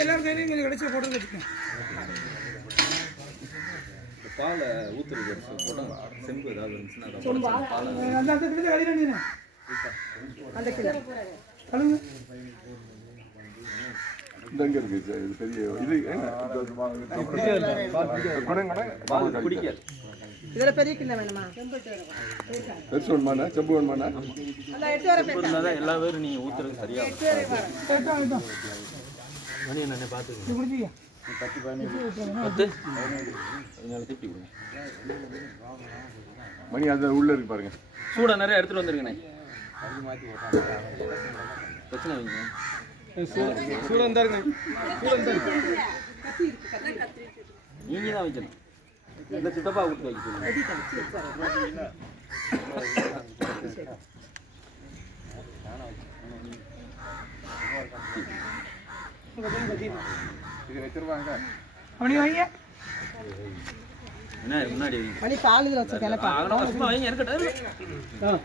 எல்லாரும் கையிலையும் கடைசியில் போட்டு வச்சுக்கேன். பாலை ஊத்துறது செம்பு ஏதாவது இருந்துச்சுன்னா இதுல பெரிய கிண்ணம் வேணுமா? பெருசு வேணுமாண்ணா? செம்பு வேணுமாண்ணா? எல்லா பேரும் நீங்க ஊத்துறது சரியா மணி என்ன பார்த்துக்கோங்க. 10 மணி அது உள்ள இருக்கு பாருங்க. சூடா நிறைய எடுத்துட்டு வந்துருங்கண்ணே. பிரச்சனை வைங்க. சூடா இருந்தாருங்க. நீங்க தான் வைக்கணும். இந்த சித்தப்பா விட்டு வைக்கணும். இது வச்சிருவாங்க. மணி வைங்க. என்ன முன்னாடி மணி பால் இதுல வச்சிருக்கேன். ஆகணும் சும்மா வைங்க இருக்கட்டும்.